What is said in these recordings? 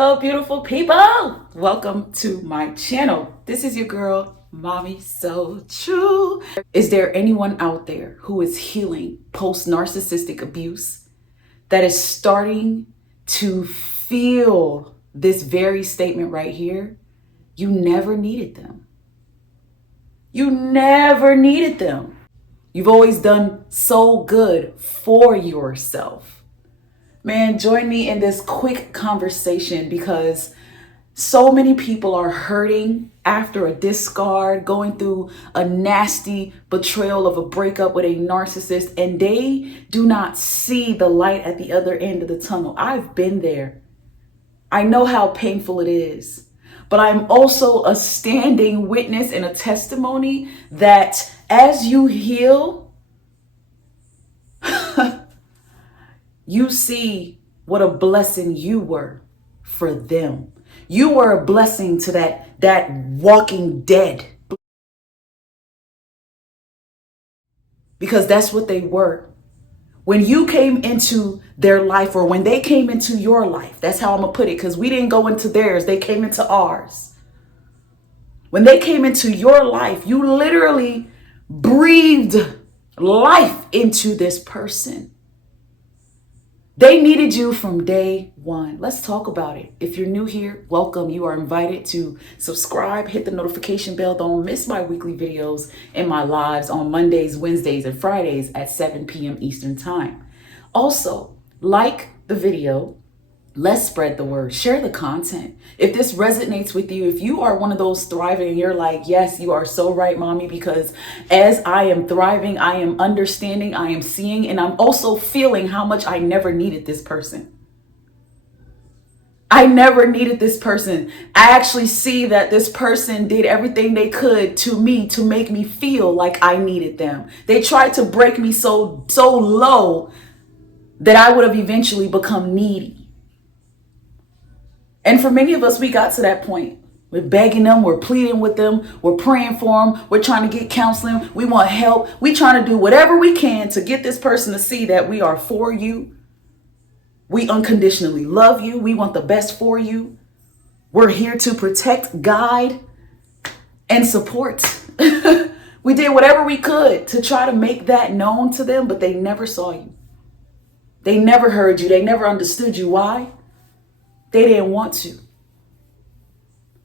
Hello, beautiful people. Welcome to my channel. This is your girl, Mommy So True. Is there anyone out there who is healing post-narcissistic abuse that is starting to feel this very statement right here? You never needed them. You never needed them. You've always done so good for yourself. Man, join me in this quick conversation because so many people are hurting after a discard, going through a nasty betrayal of a breakup with a narcissist, and they do not see the light at the other end of the tunnel. I've been there. I know how painful it is, but I'm also a standing witness and a testimony that as you heal, you see what a blessing you were for them. You were a blessing to that walking dead. Because that's what they were. When you came into their life, or when they came into your life, that's how I'm gonna put it, because we didn't go into theirs, they came into ours. When they came into your life, you literally breathed life into this person. They needed you from day one. Let's talk about it. If you're new here, welcome. You are invited to subscribe, hit the notification bell. Don't miss my weekly videos and my lives on Mondays, Wednesdays, and Fridays at 7 p.m. Eastern Time. Also, like the video. Let's spread the word. Share the content. If this resonates with you, if you are one of those thriving and you're like, yes, you are so right, Mommy, because as I am thriving, I am understanding, I am seeing, and I'm also feeling how much I never needed this person. I never needed this person. I actually see that this person did everything they could to me to make me feel like I needed them. They tried to break me so low that I would have eventually become needy. And for many of us, we got to that point. We're begging them, we're pleading with them, we're praying for them, we're trying to get counseling, we want help. We're trying to do whatever we can to get this person to see that we are for you. We unconditionally love you. We want the best for you. We're here to protect, guide, and support. We did whatever we could to try to make that known to them, but they never saw you. They never heard you. They never understood you. Why? They didn't want to.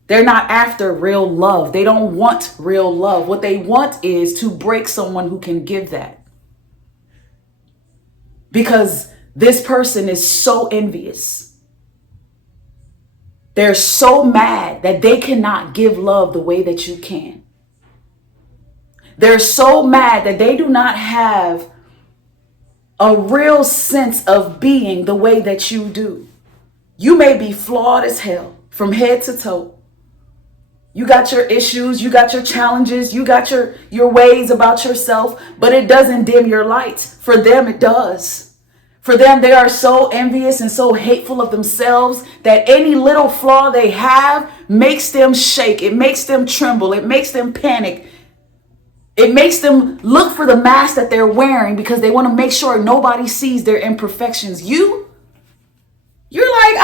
They're not after real love. They don't want real love. What they want is to break someone who can give that. Because this person is so envious. They're so mad that they cannot give love the way that you can. They're so mad that they do not have a real sense of being the way that you do. You may be flawed as hell from head to toe. You got your issues, you got your challenges, you got your ways about yourself, but it doesn't dim your light. For them, it does. For them, they are so envious and so hateful of themselves that any little flaw they have makes them shake. It makes them tremble. It makes them panic. It makes them look for the mask that they're wearing because they want to make sure nobody sees their imperfections. You're like,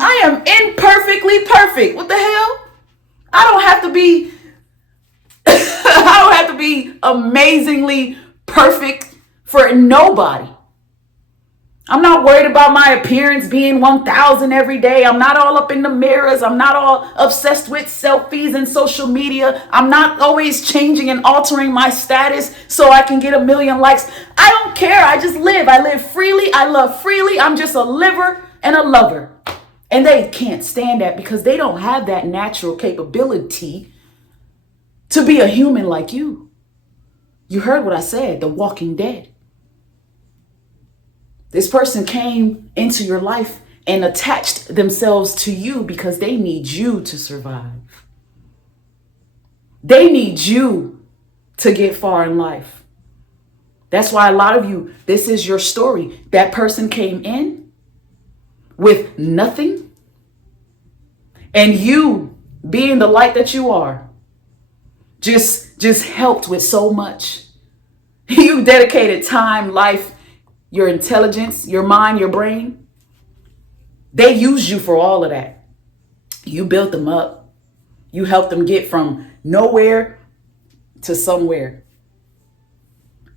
I am imperfectly perfect. What the hell? I don't have to be I don't have to be amazingly perfect for nobody. I'm not worried about my appearance being 1,000 every day. I'm not all up in the mirrors. I'm not all obsessed with selfies and social media. I'm not always changing and altering my status so I can get 1 million likes. I don't care. I just live. I live freely. I love freely. I'm just a liver and a lover. And they can't stand that because they don't have that natural capability to be a human like you. You heard what I said, the walking dead. This person came into your life and attached themselves to you because they need you to survive. They need you to get far in life. That's why a lot of you, this is your story. That person came in with nothing, and you, being the light that you are, just helped with so much. You dedicated time, life, your intelligence, your mind, your brain. They used you for all of that. You built them up. You helped them get from nowhere to somewhere.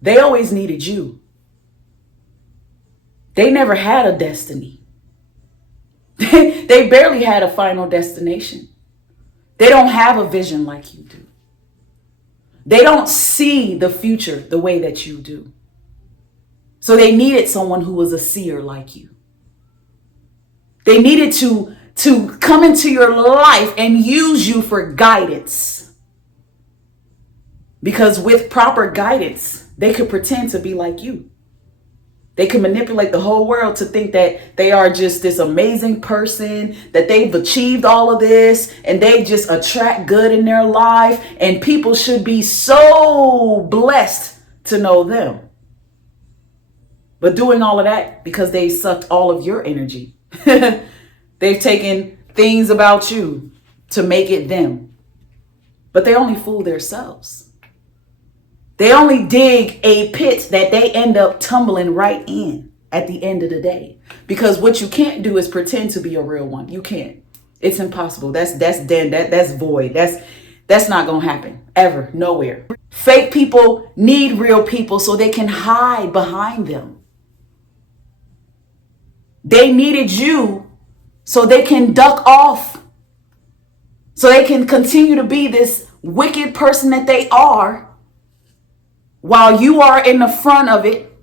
They always needed you. They never had a destiny. They barely had a final destination. They don't have a vision like you do. They don't see the future the way that you do. So they needed someone who was a seer like you. They needed to come into your life and use you for guidance. Because with proper guidance, they could pretend to be like you. They can manipulate the whole world to think that they are just this amazing person, that they've achieved all of this, and they just attract good in their life, and people should be so blessed to know them. But doing all of that because they sucked all of your energy. They've taken things about you to make it them. But they only fool themselves. They only dig a pit that they end up tumbling right in at the end of the day. Because what you can't do is pretend to be a real one. You can't. It's impossible. That's void. That's not going to happen ever. Nowhere. Fake people need real people so they can hide behind them. They needed you so they can duck off. So they can continue to be this wicked person that they are. While you are in the front of it,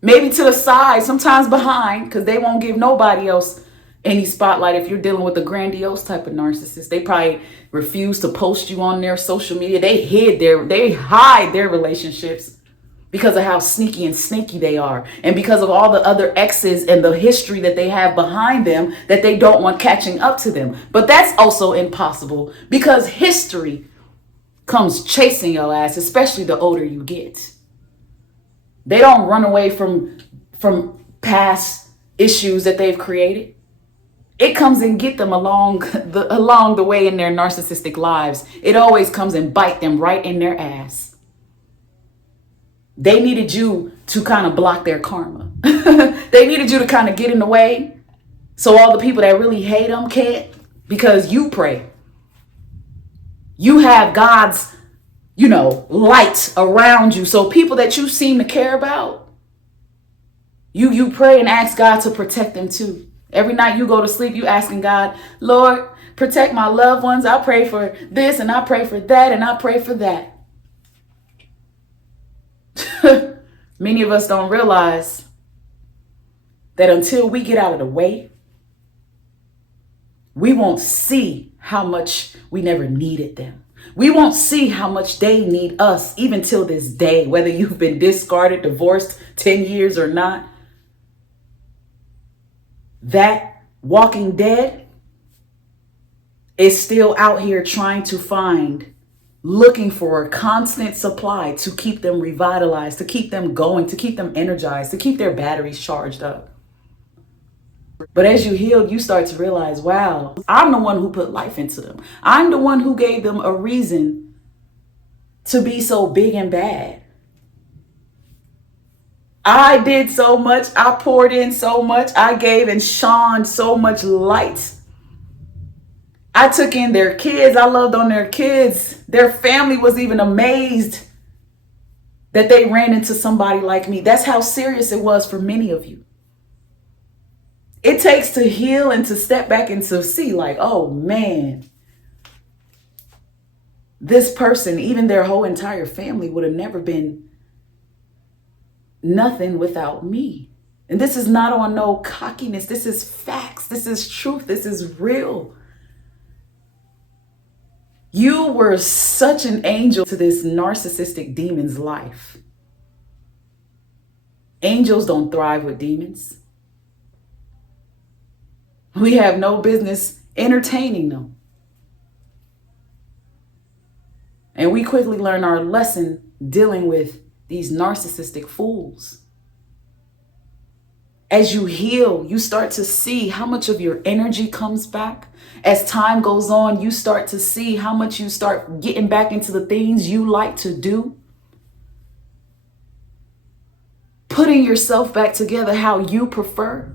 maybe to the side, sometimes behind, because they won't give nobody else any spotlight. If you're dealing with a grandiose type of narcissist, they probably refuse to post you on their social media. They hide their relationships because of how sneaky and snaky they are. And because of all the other exes and the history that they have behind them that they don't want catching up to them. But that's also impossible because history comes chasing your ass, especially the older you get. They don't run away from past issues that they've created. It comes and get them along the way in their narcissistic lives. It always comes and bite them right in their ass. They needed you to kind of block their karma. They needed you to kind of get in the way so all the people that really hate them can't, because you pray. You have God's, light around you. So people that you seem to care about, you pray and ask God to protect them too. Every night you go to sleep, you asking God, Lord, protect my loved ones. I pray for this and I pray for that and I pray for that. Many of us don't realize that until we get out of the way, we won't see how much we never needed them. We won't see how much they need us, even till this day, whether you've been discarded, divorced 10 years or not. That walking dead is still out here trying to find, looking for a constant supply to keep them revitalized, to keep them going, to keep them energized, to keep their batteries charged up. But as you heal, you start to realize, wow, I'm the one who put life into them. I'm the one who gave them a reason to be so big and bad. I did so much. I poured in so much. I gave and shone so much light. I took in their kids. I loved on their kids. Their family was even amazed that they ran into somebody like me. That's how serious it was for many of you. It takes to heal and to step back and to see like, oh man, this person, even their whole entire family would have never been nothing without me. And this is not on no cockiness. This is facts. This is truth. This is real. You were such an angel to this narcissistic demon's life. Angels don't thrive with demons. We have no business entertaining them. And we quickly learn our lesson dealing with these narcissistic fools. As you heal, you start to see how much of your energy comes back. As time goes on, you start to see how much you start getting back into the things you like to do. Putting yourself back together how you prefer.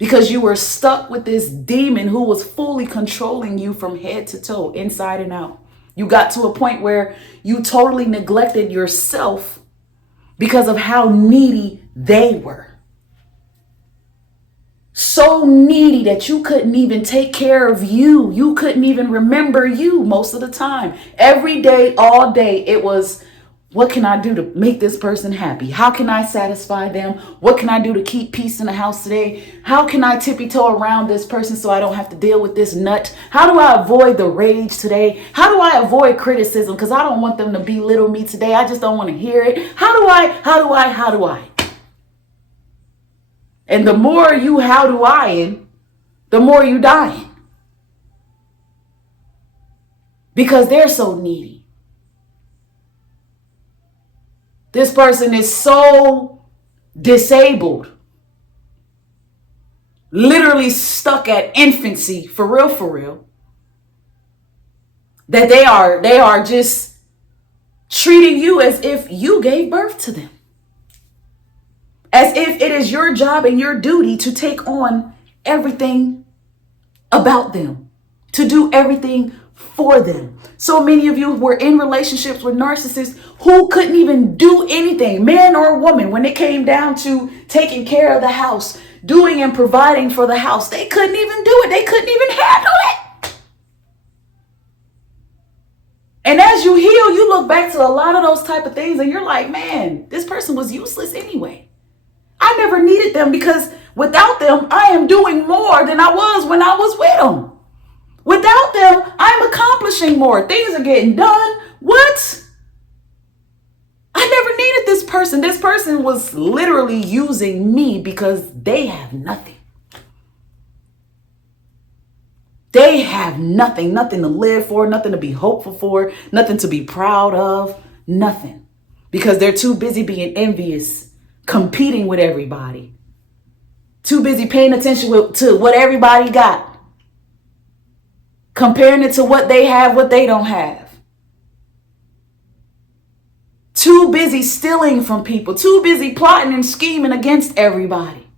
because you were stuck with this demon who was fully controlling you from head to toe, inside and out. You got to a point where you totally neglected yourself because of how needy they were. So needy that you couldn't even take care of you. You couldn't even remember you most of the time. Every day, all day, it was, what can I do to make this person happy? How can I satisfy them? What can I do to keep peace in the house today? How can I tippy toe around this person so I don't have to deal with this nut? How do I avoid the rage today? How do I avoid criticism? Because I don't want them to belittle me today. I just don't want to hear it. How do I? And the more you how do I, the more you dying. Because they're so needy. This person is so disabled. Literally stuck at infancy, for real. That they are just treating you as if you gave birth to them. As if it is your job and your duty to take on everything about them, to do everything for them. So many of you were in relationships with narcissists who couldn't even do anything, man or woman, when it came down to taking care of the house, doing and providing for the house. They couldn't even do it. They couldn't even handle it. And as you heal, you look back to a lot of those type of things and you're like, man, this person was useless anyway. I never needed them because without them, I am doing more than I was when I was with them. Without them, I'm accomplishing more. Things are getting done. What? I never needed this person. This person was literally using me because they have nothing. They have nothing to live for, nothing to be hopeful for, nothing to be proud of, nothing. Because they're too busy being envious, competing with everybody. Too busy paying attention to what everybody got. Comparing it to what they have, what they don't have. Too busy stealing from people. Too busy plotting and scheming against everybody.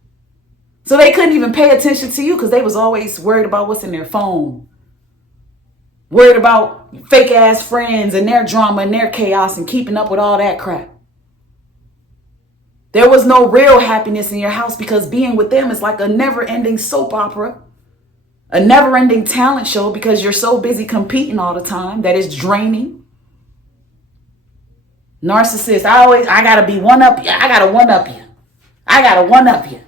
So they couldn't even pay attention to you because they was always worried about what's in their phone. Worried about fake ass friends and their drama and their chaos and keeping up with all that crap. There was no real happiness in your house because being with them is like a never-ending soap opera, a never-ending talent show because you're so busy competing all the time that it's draining. Narcissist, I gotta be one up you. I gotta one up you. I gotta one up you.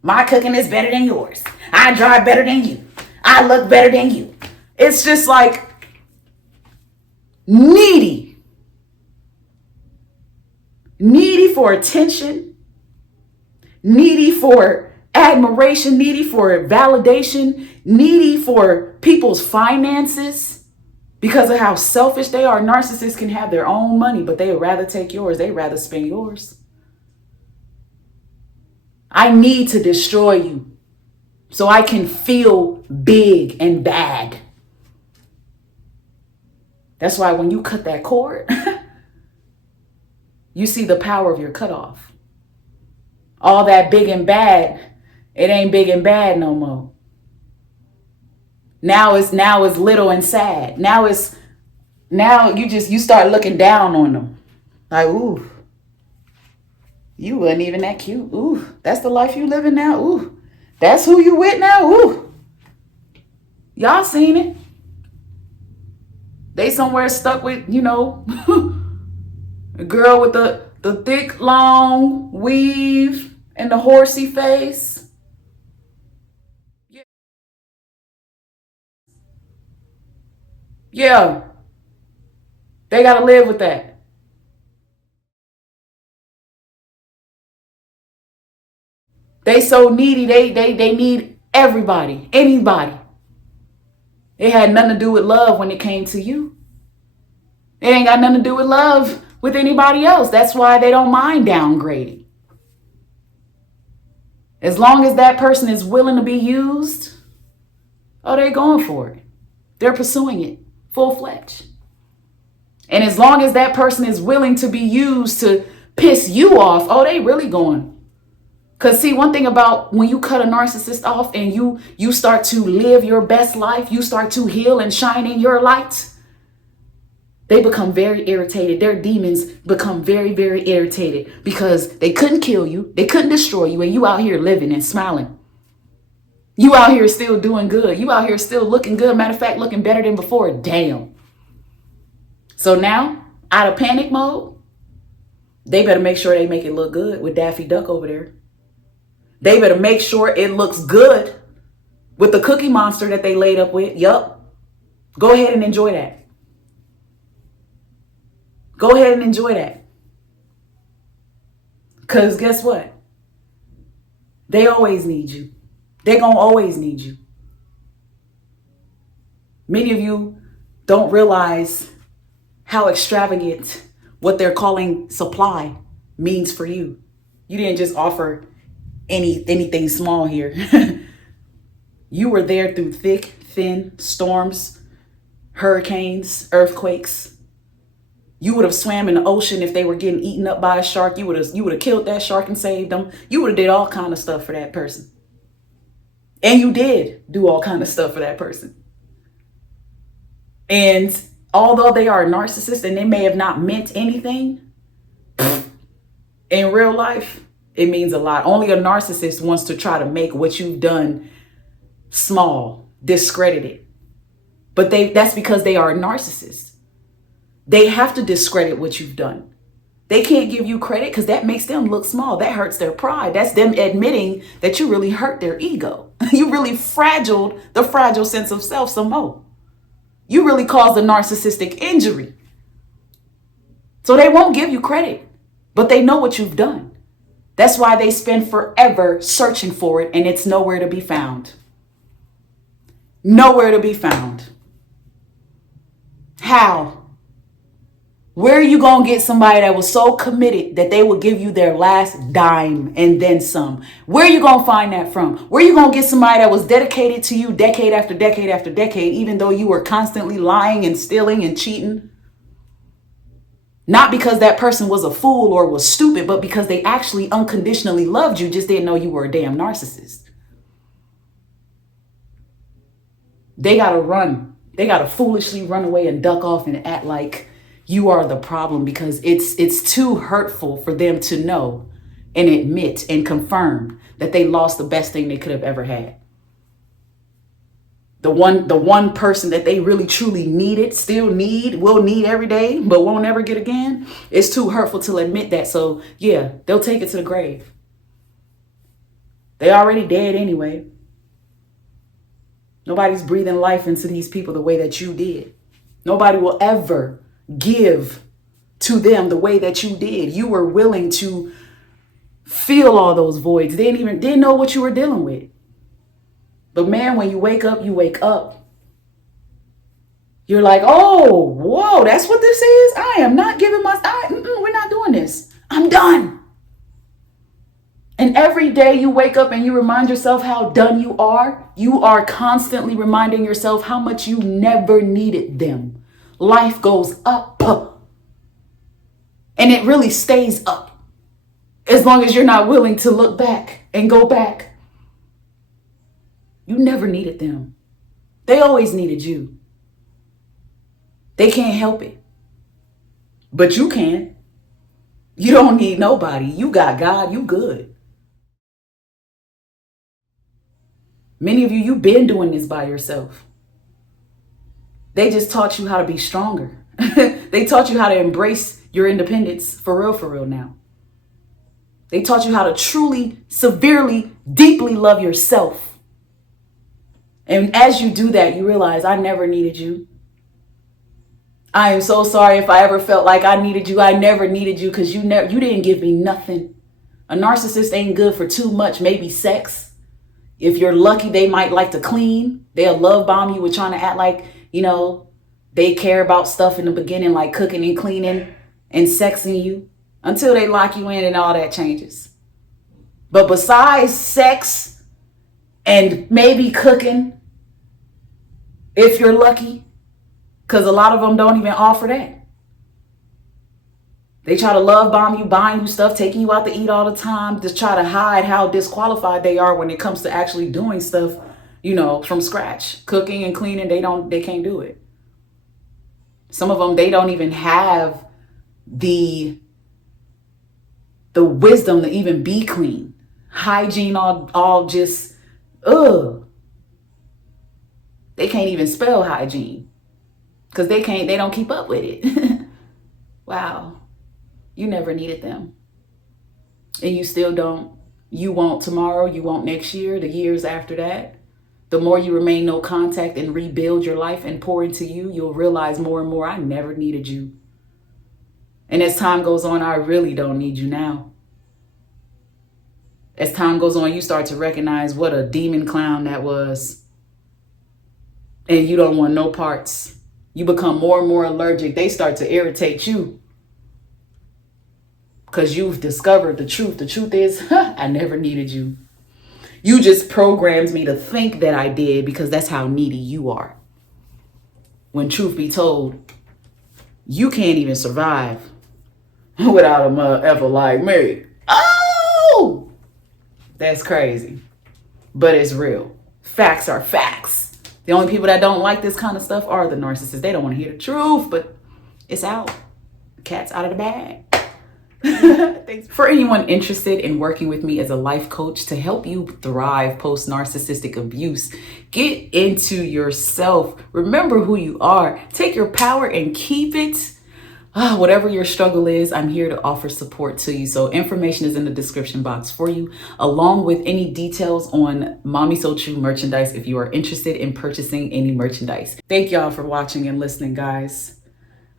My cooking is better than yours. I drive better than you. I look better than you. It's just like needy. Needy for attention, needy for admiration, needy for validation, needy for people's finances because of how selfish they are. Narcissists can have their own money, but they would rather take yours. They'd rather spend yours. I need to destroy you so I can feel big and bad. That's why when you cut that cord, you see the power of your cutoff. All that big and bad, it ain't big and bad no more. Now it's little and sad. Now you start looking down on them. Like, ooh, you wasn't even that cute. Ooh, that's the life you living now. Ooh, that's who you with now. Ooh, y'all seen it. They somewhere stuck with, a girl with the thick, long weave and the horsey face. Yeah. They got to live with that. They so needy, they need everybody, anybody. It had nothing to do with love when it came to you. It ain't got nothing to do with love with anybody else. That's why they don't mind downgrading. As long as that person is willing to be used, they're going for it. They're pursuing it full-fledged. And as long as that person is willing to be used to piss you off, they really going Because see, one thing about when you cut a narcissist off and you start to live your best life, you start to heal and shine in your light, they become very irritated. Their demons become very, very irritated because they couldn't kill you. They couldn't destroy you. And you out here living and smiling. You out here still doing good. You out here still looking good. Matter of fact, looking better than before. Damn. So now, out of panic mode, they better make sure they make it look good with Daffy Duck over there. They better make sure it looks good with the Cookie Monster that they laid up with. Yup. Go ahead and enjoy that. Go ahead and enjoy that. Because guess what? They always need you. They're going to always need you. Many of you don't realize how extravagant what they're calling supply means for you. You didn't just offer anything small here. You were there through thick, thin storms, hurricanes, earthquakes. You would have swam in the ocean if they were getting eaten up by a shark. You would have killed that shark and saved them. You would have did all kind of stuff for that person. And you did do all kind of stuff for that person. And although they are a narcissist and they may have not meant anything, in real life, it means a lot. Only a narcissist wants to try to make what you've done small, discredited. But that's because they are a narcissist. They have to discredit what you've done. They can't give you credit because that makes them look small. That hurts their pride. That's them admitting that you really hurt their ego. You really fragiled the fragile sense of self some more. You really caused a narcissistic injury. So they won't give you credit, but they know what you've done. That's why they spend forever searching for it, and it's nowhere to be found. Nowhere to be found. How? Where are you going to get somebody that was so committed that they will give you their last dime and then some? Where are you going to find that from? Where are you going to get somebody that was dedicated to you decade after decade after decade, even though you were constantly lying and stealing and cheating? Not because that person was a fool or was stupid, but because they actually unconditionally loved you, just didn't know you were a damn narcissist. They got to run. They got to foolishly run away and duck off and act like you are the problem because it's too hurtful for them to know and admit and confirm that they lost the best thing they could have ever had. The one person that they really truly needed, still need, will need every day, but won't ever get again. It's too hurtful to admit that. So yeah, they'll take it to the grave. They already dead anyway. Nobody's breathing life into these people the way that you did. Nobody will ever give to them the way that you did. You were willing to feel all those voids. Didn't know what you were dealing with. But man, when you wake up, you wake up. You're like, oh, whoa, that's what this is? I am not giving we're not doing this. I'm done. And every day you wake up and you remind yourself how done you are constantly reminding yourself how much you never needed them. Life goes up. And it really stays up. As long as you're not willing to look back and go back. You never needed them. They always needed you. They can't help it. But you can. You don't need nobody. You got God. You good. Many of you, you've been doing this by yourself. They just taught you how to be stronger. They taught you how to embrace your independence for real now. They taught you how to truly, severely, deeply love yourself. And as you do that, you realize I never needed you. I am so sorry if I ever felt like I needed you. I never needed you because you didn't give me nothing. A narcissist ain't good for too much, maybe sex. If you're lucky, they might like to clean. They'll love bomb you with trying to act like, they care about stuff in the beginning, like cooking and cleaning and sexing you until they lock you in and all that changes. But besides sex and maybe cooking, if you're lucky, because a lot of them don't even offer that. They try to love bomb you, buying you stuff, taking you out to eat all the time, just try to hide how disqualified they are when it comes to actually doing stuff, from scratch. Cooking and cleaning, they can't do it. Some of them, they don't even have the wisdom to even be clean. Hygiene, all just, ugh. They can't even spell hygiene because they don't keep up with it. Wow. You never needed them. And you still don't. You won't tomorrow. You won't next year, the years after that. The more you remain no contact and rebuild your life and pour into you, you'll realize more and more, I never needed you. And as time goes on, I really don't need you now. As time goes on, you start to recognize what a demon clown that was. And you don't want no parts. You become more and more allergic. They start to irritate you. Because you've discovered the truth. The truth is, I never needed you. You just programmed me to think that I did because that's how needy you are. When truth be told, you can't even survive without a mother like me. Oh! That's crazy. But it's real. Facts are facts. The only people that don't like this kind of stuff are the narcissists. They don't want to hear the truth, but it's out. The cat's out of the bag. Thanks. For anyone interested in working with me as a life coach to help you thrive post-narcissistic abuse, get into yourself. Remember who you are. Take your power and keep it. Whatever your struggle is, I'm here to offer support to you. So information is in the description box for you, along with any details on Mommy So True merchandise if you are interested in purchasing any merchandise. Thank y'all for watching and listening, guys.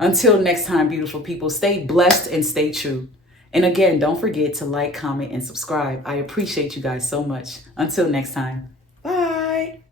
Until next time, beautiful people, stay blessed and stay true. And again, don't forget to like, comment, and subscribe. I appreciate you guys so much. Until next time.